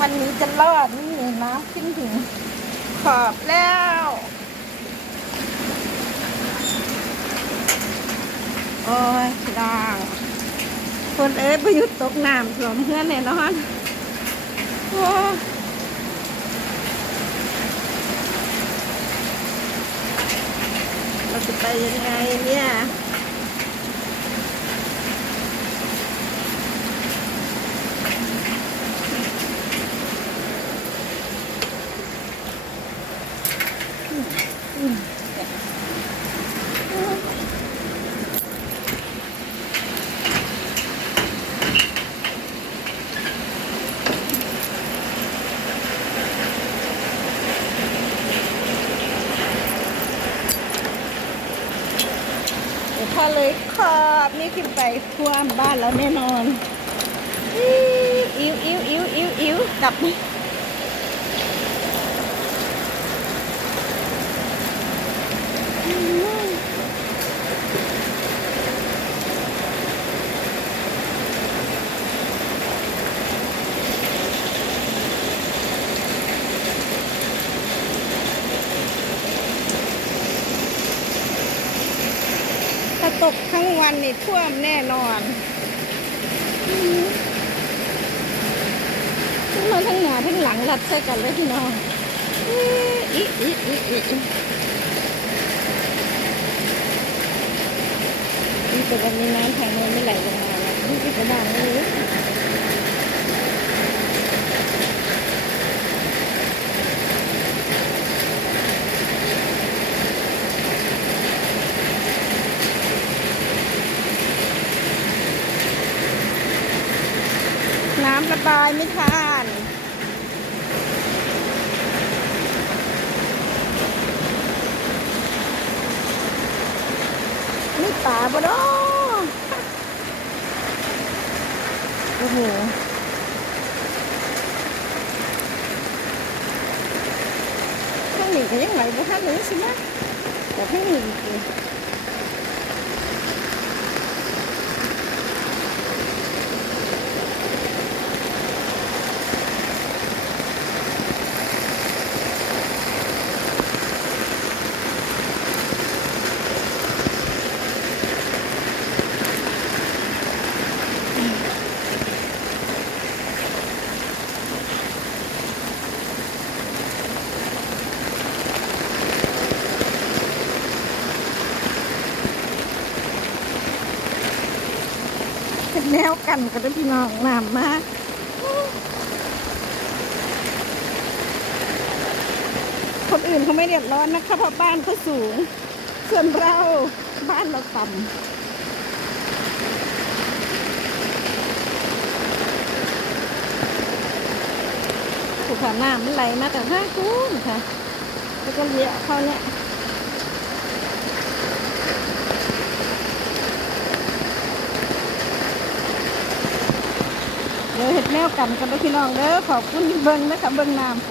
วันนี้จะรอดนี่น้ำขึ้นถึงขอบแล้วโอ้ยดังคนเอ้ยประยุทธ์ตกน้ำท่วมเพื่อนแน่นอนโอ้เราจะไปยังไงเนี่ย เดี๋ยว พอเลยขอบนี่ขึ้นไปท่วมบ้านแล้วแน่นอน อิวอิวอิวอิวอิวอิวกลับ ถ้าตกทั้งวันนี่ท่วมแน่นอนมทั้งมาทั้งหน้าทั้งหลังรัดใส่กันเลยพี่น้องอีอีอีอี อีนี่แต่วันนี้น้ำทางโน้นไม่ไหลลงมาแล้วนี่กระด้างไม่รู้น้ำระบายไม่ทัน ปลาบ่เนาะโอ้โหข้างหนึ่งยังไหลบ่ทันเลยสินะแต่ข้างหนี้อี เป็นแนวกันกันเลยพี่น้องน้ำมากคนอื่นเขาไม่เดือดร้อนนะคะเพราะบ้านเขาสูง ส่วนเราบ้านเราต่ำถูกผ่าน้ำมันไหลมาแต่ห้าคุ้นค่ะ แล้วก็เลี้ยวเข้าเนี่ย เดี๋ยวเห็ดแมวกันกันเด้อพี่น้องเด้อขอบคุณที่เบิ้งนะคะเบิ้งน้ำ